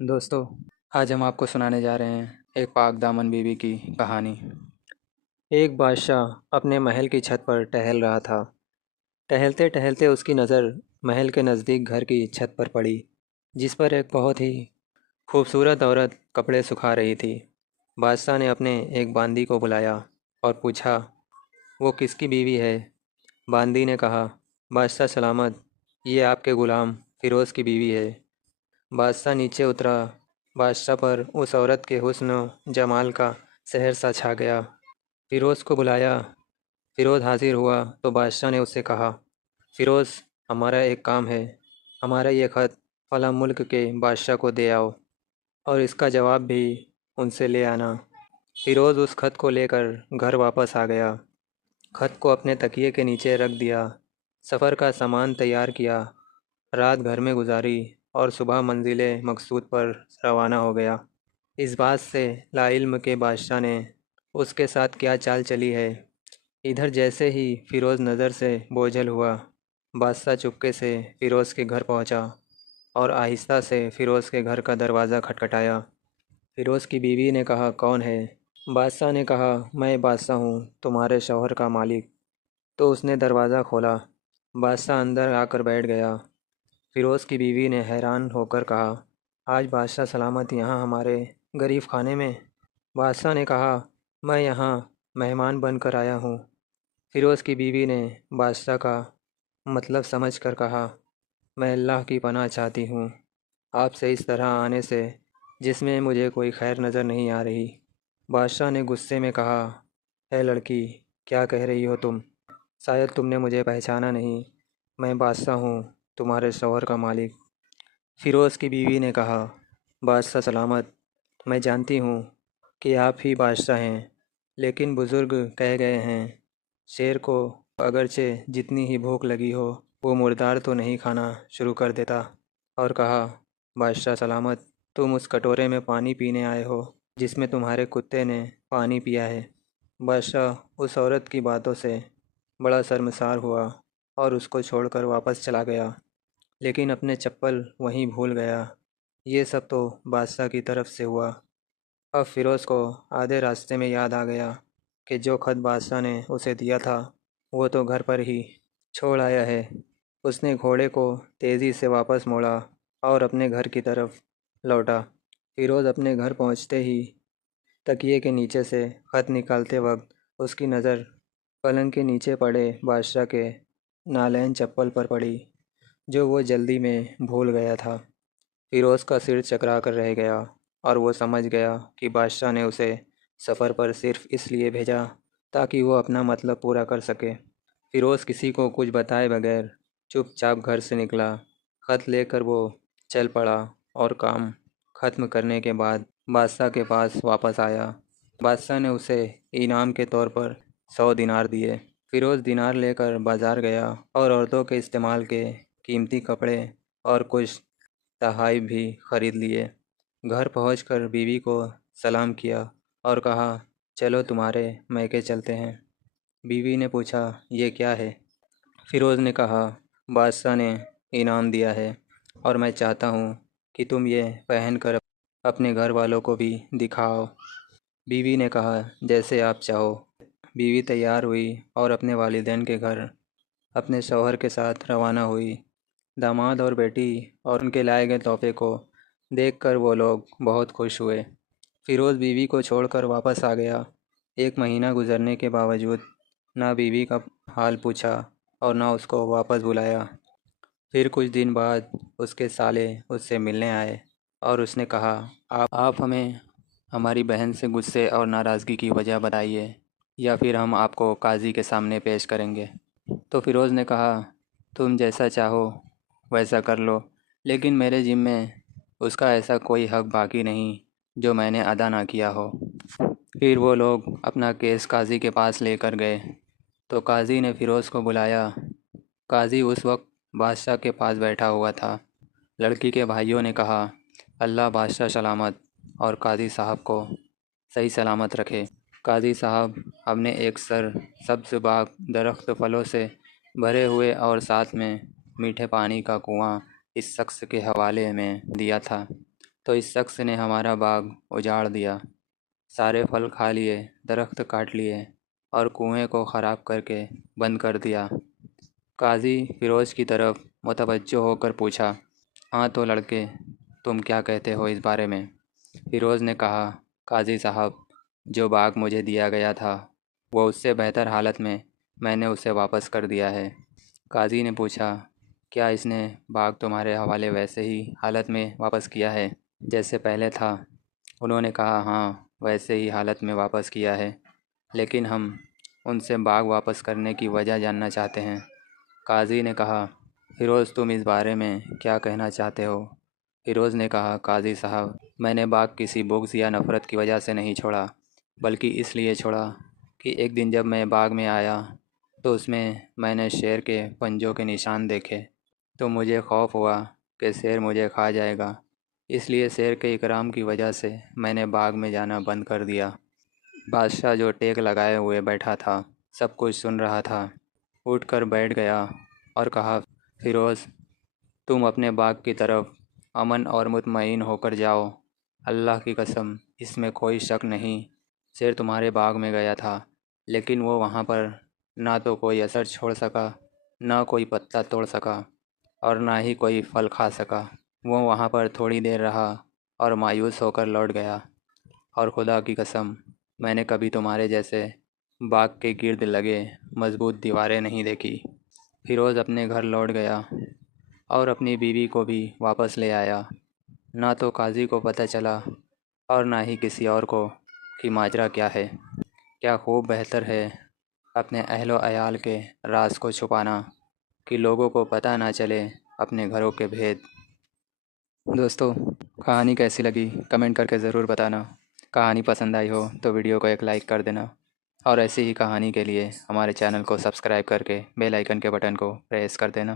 دوستو، آج ہم آپ کو سنانے جا رہے ہیں ایک پاک دامن بیوی کی کہانی۔ ایک بادشاہ اپنے محل کی چھت پر ٹہل رہا تھا۔ ٹہلتے ٹہلتے اس کی نظر محل کے نزدیک گھر کی چھت پر پڑی، جس پر ایک بہت ہی خوبصورت عورت کپڑے سکھا رہی تھی۔ بادشاہ نے اپنے ایک باندی کو بلایا اور پوچھا، وہ کس کی بیوی ہے؟ باندی نے کہا، بادشاہ سلامت، یہ آپ کے غلام فیروز کی بیوی ہے۔ بادشاہ نیچے اترا۔ بادشاہ پر اس عورت کے حسن و جمال کا سحر سا چھا گیا۔ فیروز کو بلایا۔ فیروز حاضر ہوا تو بادشاہ نے اس سے کہا، فیروز، ہمارا ایک کام ہے۔ ہمارا یہ خط فلاں ملک کے بادشاہ کو دے آؤ اور اس کا جواب بھی ان سے لے آنا۔ فیروز اس خط کو لے کر گھر واپس آ گیا۔ خط کو اپنے تکیے کے نیچے رکھ دیا۔ سفر کا سامان تیار کیا۔ رات گھر میں گزاری اور صبح منزل مقصود پر روانہ ہو گیا۔ اس بات سے لا علم کے بادشاہ نے اس کے ساتھ کیا چال چلی ہے۔ ادھر جیسے ہی فیروز نظر سے بوجھل ہوا، بادشاہ چپکے سے فیروز کے گھر پہنچا اور آہستہ سے فیروز کے گھر کا دروازہ کھٹکھٹایا۔ فیروز کی بیوی نے کہا، کون ہے؟ بادشاہ نے کہا، میں بادشاہ ہوں، تمہارے شوہر کا مالک۔ تو اس نے دروازہ کھولا۔ بادشاہ اندر آ کر بیٹھ گیا۔ فیروز کی بیوی نے حیران ہو کر کہا، آج بادشاہ سلامت یہاں ہمارے غریب خانے میں؟ بادشاہ نے کہا، میں یہاں مہمان بن کر آیا ہوں۔ فیروز کی بیوی نے بادشاہ کا مطلب سمجھ کر کہا، میں اللہ کی پناہ چاہتی ہوں آپ سے اس طرح آنے سے، جس میں مجھے کوئی خیر نظر نہیں آ رہی۔ بادشاہ نے غصے میں کہا، اے لڑکی، کیا کہہ رہی ہو تم؟ شاید تم نے مجھے پہچانا نہیں۔ میں بادشاہ ہوں، تمہارے شوہر کا مالک۔ فیروز کی بیوی نے کہا، بادشاہ سلامت، میں جانتی ہوں کہ آپ ہی بادشاہ ہیں، لیکن بزرگ کہہ گئے ہیں، شیر کو اگرچہ جتنی ہی بھوک لگی ہو، وہ مردار تو نہیں کھانا شروع کر دیتا۔ اور کہا، بادشاہ سلامت، تم اس کٹورے میں پانی پینے آئے ہو جس میں تمہارے کتے نے پانی پیا ہے۔ بادشاہ اس عورت کی باتوں سے بڑا شرمسار ہوا اور اس کو چھوڑ کر واپس چلا گیا، لیکن اپنے چپل وہیں بھول گیا۔ یہ سب تو بادشاہ کی طرف سے ہوا۔ اب فیروز کو آدھے راستے میں یاد آ گیا کہ جو خط بادشاہ نے اسے دیا تھا وہ تو گھر پر ہی چھوڑ آیا ہے۔ اس نے گھوڑے کو تیزی سے واپس موڑا اور اپنے گھر کی طرف لوٹا۔ فیروز اپنے گھر پہنچتے ہی تکیے کے نیچے سے خط نکالتے وقت اس کی نظر پلنگ کے نیچے پڑے بادشاہ کے نالین چپل پر پڑی، جو وہ جلدی میں بھول گیا تھا۔ فیروز کا سر چکرا کر رہ گیا اور وہ سمجھ گیا کہ بادشاہ نے اسے سفر پر صرف اس لیے بھیجا تاکہ وہ اپنا مطلب پورا کر سکے۔ فیروز کسی کو کچھ بتائے بغیر چپ چاپ گھر سے نکلا۔ خط لے کر وہ چل پڑا اور کام ختم کرنے کے بعد بادشاہ کے پاس واپس آیا۔ بادشاہ نے اسے انعام کے طور پر 100 دینار دیے۔ فیروز دینار لے کر بازار گیا اور عورتوں کے استعمال کے قیمتی کپڑے اور کچھ تحائف بھی خرید لیے۔ گھر پہنچ کر بیوی کو سلام کیا اور کہا، چلو تمہارے میکے چلتے ہیں۔ بیوی نے پوچھا، یہ کیا ہے؟ فیروز نے کہا، بادشاہ نے انعام دیا ہے اور میں چاہتا ہوں کہ تم یہ پہن کر اپنے گھر والوں کو بھی دکھاؤ۔ بیوی نے کہا، جیسے آپ چاہو۔ بیوی تیار ہوئی اور اپنے والدین کے گھر اپنے شوہر کے ساتھ روانہ ہوئی۔ داماد اور بیٹی اور ان کے لائے گئے تحفے کو دیکھ کر وہ لوگ بہت خوش ہوئے۔ فیروز بیوی کو چھوڑ کر واپس آ گیا۔ 1 مہینہ گزرنے کے باوجود نہ بیوی کا حال پوچھا اور نہ اس کو واپس بلایا۔ پھر کچھ دن بعد اس کے سالے اس سے ملنے آئے اور اس نے کہا، آپ ہمیں ہماری بہن سے غصے اور ناراضگی کی وجہ بتائیے، یا پھر ہم آپ کو قاضی کے سامنے پیش کریں گے۔ تو فیروز نے کہا، تم جیسا چاہو ویسا کر لو، لیکن میرے ذمے اس کا ایسا کوئی حق باقی نہیں جو میں نے ادا نہ کیا ہو۔ پھر وہ لوگ اپنا کیس قاضی کے پاس لے کر گئے تو قاضی نے فیروز کو بلایا۔ قاضی اس وقت بادشاہ کے پاس بیٹھا ہوا تھا۔ لڑکی کے بھائیوں نے کہا، اللہ بادشاہ سلامت اور قاضی صاحب کو صحیح سلامت رکھے۔ قاضی صاحب اپنے ایک سبز باغ درخت پھلوں سے بھرے ہوئے اور ساتھ میں میٹھے پانی کا کنواں اس شخص کے حوالے میں دیا تھا۔ تو اس شخص نے ہمارا باغ اجاڑ دیا، سارے پھل کھا لیے، درخت کاٹ لیے اور کنویں کو خراب کر کے بند کر دیا۔ قاضی فیروز کی طرف متوجہ ہو کر پوچھا، ہاں تو لڑکے، تم کیا کہتے ہو اس بارے میں؟ فیروز نے کہا، قاضی صاحب، جو باغ مجھے دیا گیا تھا وہ اس سے بہتر حالت میں نے اسے واپس کر دیا ہے۔ قاضی نے پوچھا، کیا اس نے باغ تمہارے حوالے ویسے ہی حالت میں واپس کیا ہے جیسے پہلے تھا؟ انہوں نے کہا، ہاں، ویسے ہی حالت میں واپس کیا ہے، لیکن ہم ان سے باغ واپس کرنے کی وجہ جاننا چاہتے ہیں۔ قاضی نے کہا، فیروز، تم اس بارے میں کیا کہنا چاہتے ہو؟ فیروز نے کہا، قاضی صاحب، میں نے باغ کسی بغض یا نفرت کی وجہ سے نہیں چھوڑا، بلکہ اس لیے چھوڑا کہ ایک دن جب میں باغ میں آیا تو اس میں نے شیر کے پنجوں کے نشان دیکھے، تو مجھے خوف ہوا کہ شیر مجھے کھا جائے گا۔ اس لیے شیر کے اکرام کی وجہ سے میں نے باغ میں جانا بند کر دیا۔ بادشاہ جو ٹیک لگائے ہوئے بیٹھا تھا، سب کچھ سن رہا تھا، اٹھ کر بیٹھ گیا اور کہا، فیروز، تم اپنے باغ کی طرف امن اور مطمئن ہو کر جاؤ۔ اللہ کی قسم، اس میں کوئی شک نہیں، شیر تمہارے باغ میں گیا تھا، لیکن وہ وہاں پر نہ تو کوئی اثر چھوڑ سکا، نہ کوئی پتا توڑ سکا اور نہ ہی کوئی پھل کھا سکا۔ وہ وہاں پر تھوڑی دیر رہا اور مایوس ہو کر لوٹ گیا، اور خدا کی قسم، میں نے کبھی تمہارے جیسے باغ کے گرد لگے مضبوط دیواریں نہیں دیکھی۔ فیروز اپنے گھر لوٹ گیا اور اپنی بیوی کو بھی واپس لے آیا۔ نہ تو قاضی کو پتہ چلا اور نہ ہی کسی اور کو کہ ماجرا کیا ہے۔ کیا خوب بہتر ہے اپنے اہل و عیال کے راز کو چھپانا کہ لوگوں کو پتہ نہ چلے اپنے گھروں کے بھید۔ دوستو، کہانی کیسی لگی کمنٹ کر کے ضرور بتانا۔ کہانی پسند آئی ہو تو ویڈیو کو ایک لائک کر دینا، اور ایسی ہی کہانی کے لیے ہمارے چینل کو سبسکرائب کر کے بیل آئیکن کے بٹن کو پریس کر دینا۔